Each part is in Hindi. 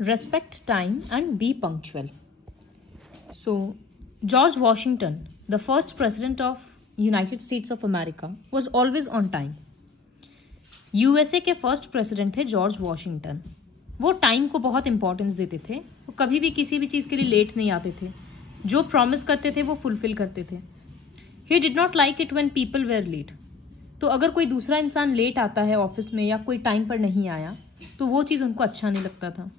Respect time and be punctual. So, George Washington, the first president of United States of America, was always on time. USA के फर्स्ट प्रेसिडेंट थे जॉर्ज वॉशिंगटन. वो टाइम को बहुत इंपॉर्टेंस देते थे. वो कभी भी किसी भी चीज़ के लिए लेट नहीं आते थे. जो प्रॉमिस करते थे वो फुलफिल करते थे. He did not like it when people were late. तो अगर कोई दूसरा इंसान लेट आता है ऑफिस में या कोई टाइम पर नहीं आया तो वो चीज़ उनको अच्छा नहीं लगता था.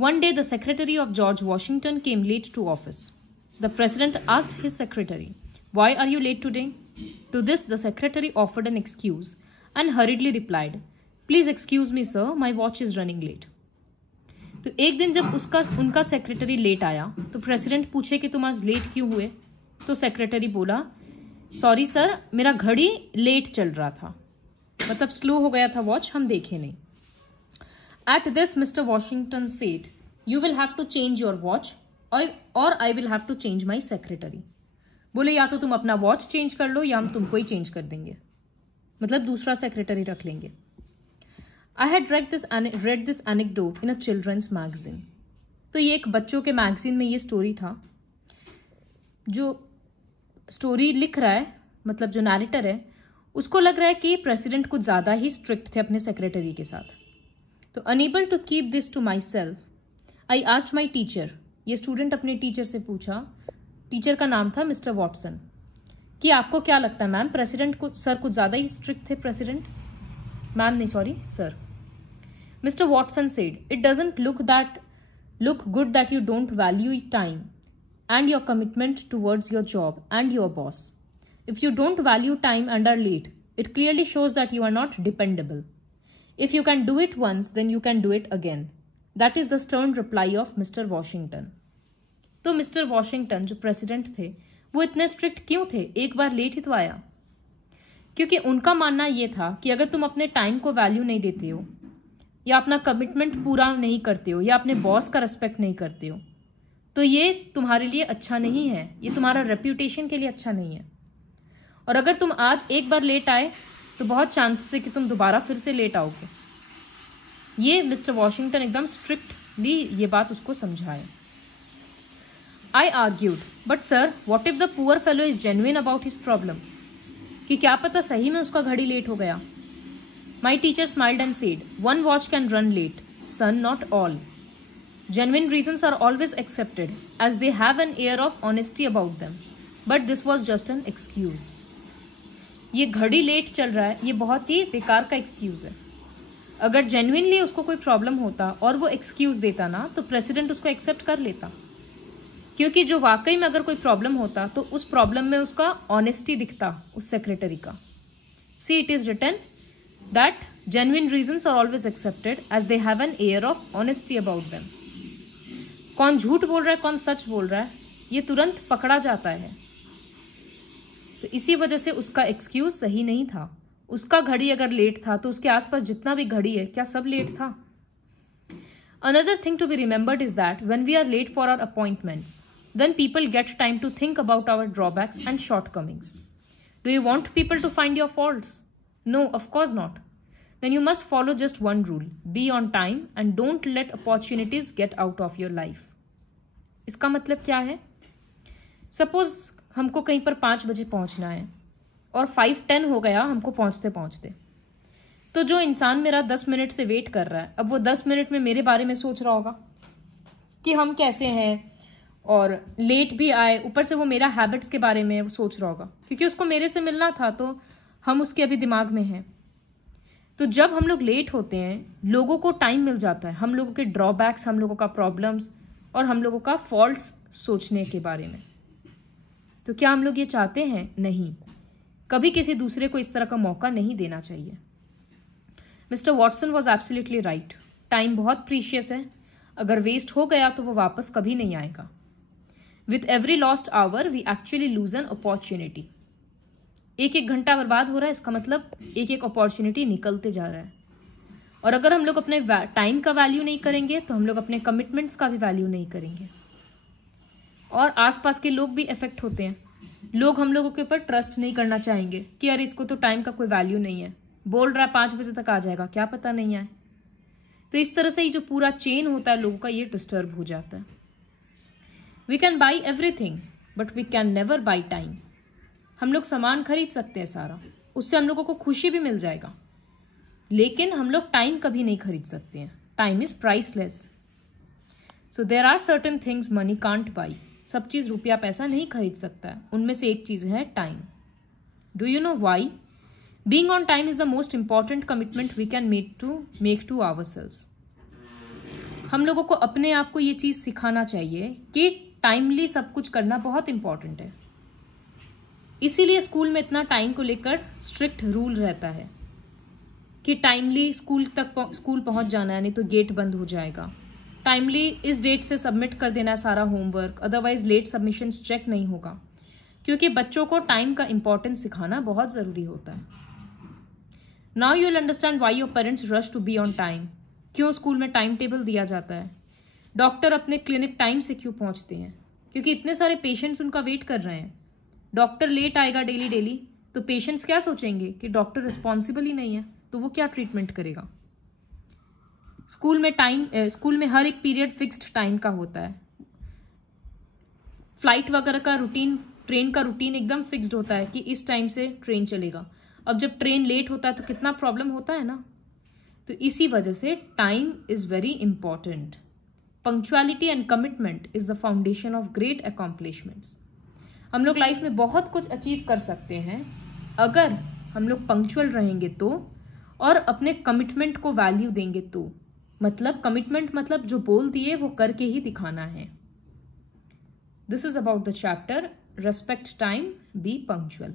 One day, the secretary of George Washington came late to office. The president asked his secretary, "Why are you late today?" To this, the secretary offered an excuse and hurriedly replied, "Please excuse me, sir, my watch is running late." तो एक दिन जब उनका सेक्रेटरी लेट आया तो प्रेसिडेंट पूछे कि तुम आज लेट क्यों हुए. तो सेक्रेटरी बोला, "सॉरी सर, मेरा घड़ी लेट चल रहा था." मतलब स्लो हो गया था वॉच, हम देखे नहीं. At this, Mr. Washington said, "You will have to change your watch or I will have to change my secretary." बोले या तो तुम अपना वॉच चेंज कर लो या हम तुमको ही चेंज कर देंगे. मतलब दूसरा सेक्रेटरी रख लेंगे. I had read this anecdote in a children's magazine. तो ये एक बच्चों के मैगजीन में ये स्टोरी था. जो स्टोरी लिख रहा है, मतलब जो नैरेटर है, उसको लग रहा है कि प्रेसिडेंट कुछ ज़्यादा ही स्ट्रिक्ट थे अपने सेक्रेटरी के साथ. तो unable to keep this to myself, I asked my teacher. ये स्टूडेंट अपने टीचर से पूछा, टीचर का नाम था मिस्टर वॉटसन, कि आपको क्या लगता है मैम, प्रेसिडेंट कुछ ज़्यादा ही स्ट्रिक्ट थे प्रेसिडेंट? मैम नहीं, sorry sir. Mister Watson said, "it doesn't look good that you don't value time and your commitment towards your job and your boss. If you don't value time and are late, it clearly shows that you are not dependable. If you can do it once, then you can do it again." That is the stern reply of Mr. Washington. तो मिस्टर वॉशिंगटन जो प्रेसिडेंट थे वो इतने स्ट्रिक्ट क्यों थे? एक बार लेट ही तो आया. क्योंकि उनका मानना ये था कि अगर तुम अपने टाइम को वैल्यू नहीं देते हो या अपना कमिटमेंट पूरा नहीं करते हो या अपने बॉस का रिस्पेक्ट नहीं करते हो तो ये तुम्हारे लिए अच्छा नहीं है. ये तुम्हारा रेप्यूटेशन के लिए अच्छा नहीं है. और अगर तुम आज एक बार लेट आए तो बहुत चांसेस है कि तुम दोबारा फिर से लेट आओगे. ये मिस्टर वॉशिंगटन एकदम स्ट्रिक्टली ये बात उसको समझाए. I argued, "but sir, what if the poor fellow is genuine about his problem?" कि क्या पता सही में उसका घड़ी लेट हो गया. My teacher smiled and said, "one watch can run late, son, not all. Genuine reasons are always accepted as they have an air of honesty about them. But this was just an excuse." ये घड़ी लेट चल रहा है, ये बहुत ही बेकार का एक्सक्यूज है. अगर जेन्युइनली उसको कोई प्रॉब्लम होता और वो एक्सक्यूज देता ना तो प्रेसिडेंट उसको एक्सेप्ट कर लेता. क्योंकि जो वाकई में अगर कोई प्रॉब्लम होता तो उस प्रॉब्लम में उसका ऑनेस्टी दिखता उस सेक्रेटरी का. See, it is written that genuine reasons are always accepted as they have an air of honesty about them. कौन झूठ बोल रहा है, कौन सच बोल रहा है, ये तुरंत पकड़ा जाता है. तो इसी वजह से उसका एक्सक्यूज सही नहीं था. उसका घड़ी अगर लेट था तो उसके आसपास जितना भी घड़ी है क्या सब लेट था? Another thing to be remembered is that when we are late for our appointments, then people get time to think about our drawbacks and shortcomings. Do you want people to find your faults? No, of course not. Then you must follow just one rule. Be on time and don't let opportunities get out of your life. इसका मतलब क्या है? सपोज हमको कहीं पर 5 बजे पहुंचना है और 5:10 हो गया हमको पहुंचते पहुंचते. तो जो इंसान मेरा 10 मिनट से वेट कर रहा है, अब वो 10 मिनट में मेरे बारे में सोच रहा होगा कि हम कैसे हैं और लेट भी आए, ऊपर से वो मेरा हैबिट्स के बारे में वो सोच रहा होगा क्योंकि उसको मेरे से मिलना था तो हम उसके अभी दिमाग में हैं. तो जब हम लोग लेट होते हैं लोगों को टाइम मिल जाता है हम लोगों के ड्रॉबैक्स, हम लोगों का प्रॉब्लम्स और हम लोगों का फॉल्ट्स सोचने के बारे में. तो क्या हम लोग ये चाहते हैं? नहीं. कभी किसी दूसरे को इस तरह का मौका नहीं देना चाहिए. Mister Watson was absolutely right. Time बहुत प्रीशियस है. अगर वेस्ट हो गया तो वो वापस कभी नहीं आएगा. With every lost hour we actually lose an opportunity. एक एक घंटा बर्बाद हो रहा है, इसका मतलब एक एक अपॉर्चुनिटी निकलते जा रहा है. और अगर हम लोग अपने टाइम का वैल्यू नहीं करेंगे तो हम लोग अपने कमिटमेंट्स का भी वैल्यू नहीं करेंगे. और आसपास के लोग भी इफेक्ट होते हैं. लोग हम लोगों के ऊपर ट्रस्ट नहीं करना चाहेंगे कि यार इसको तो टाइम का कोई वैल्यू नहीं है, बोल रहा है 5 बजे तक आ जाएगा, क्या पता नहीं आए. तो इस तरह से ही जो पूरा चेन होता है लोगों का, ये डिस्टर्ब हो जाता है। We can buy everything but we can never buy time. हम लोग सामान खरीद सकते हैं सारा, उससे हम लोगों को खुशी भी मिल जाएगा, लेकिन हम लोग टाइम कभी नहीं खरीद सकते हैं। Time is priceless. So there are certain things money can't buy. सब चीज रुपया पैसा नहीं खरीद सकता है, उनमें से एक चीज है time. Do you know why? Being on time is the most important commitment we can make to ourselves. हम लोगों को अपने आप को ये चीज सिखाना चाहिए कि टाइमली सब कुछ करना बहुत इंपॉर्टेंट है। इसीलिए स्कूल में इतना टाइम को लेकर स्ट्रिक्ट रूल रहता है कि टाइमली स्कूल पहुंच जाना है, नहीं तो गेट बंद हो जाएगा। टाइमली इस डेट से सबमिट कर देना सारा homework, otherwise late submissions check नहीं होगा, क्योंकि बच्चों को टाइम का इंपॉर्टेंस सिखाना बहुत जरूरी होता है। Now you will understand why your parents rush to be on time. क्यों स्कूल में टाइम टेबल दिया जाता है? डॉक्टर अपने क्लिनिक टाइम से क्यों पहुंचते हैं? क्योंकि इतने सारे पेशेंट्स उनका वेट कर रहे हैं। डॉक्टर लेट आएगा डेली तो पेशेंट्स क्या सोचेंगे कि डॉक्टर रिस्पॉन्सिबल ही नहीं है, तो वो क्या ट्रीटमेंट करेगा। स्कूल में हर एक पीरियड फिक्स्ड टाइम का होता है। फ्लाइट वगैरह का रूटीन, ट्रेन का रूटीन एकदम फिक्स्ड होता है कि इस टाइम से ट्रेन चलेगा। अब जब ट्रेन लेट होता है तो कितना प्रॉब्लम होता है ना। तो इसी वजह से time is very important. Punctuality and commitment is the foundation of great accomplishments. हम लोग लाइफ में बहुत कुछ अचीव कर सकते हैं अगर हम लोग पंक्चुअल रहेंगे तो, और अपने कमिटमेंट को वैल्यू देंगे तो। मतलब कमिटमेंट मतलब जो बोल दिए वो करके ही दिखाना है। This is about the chapter respect time, B punctual.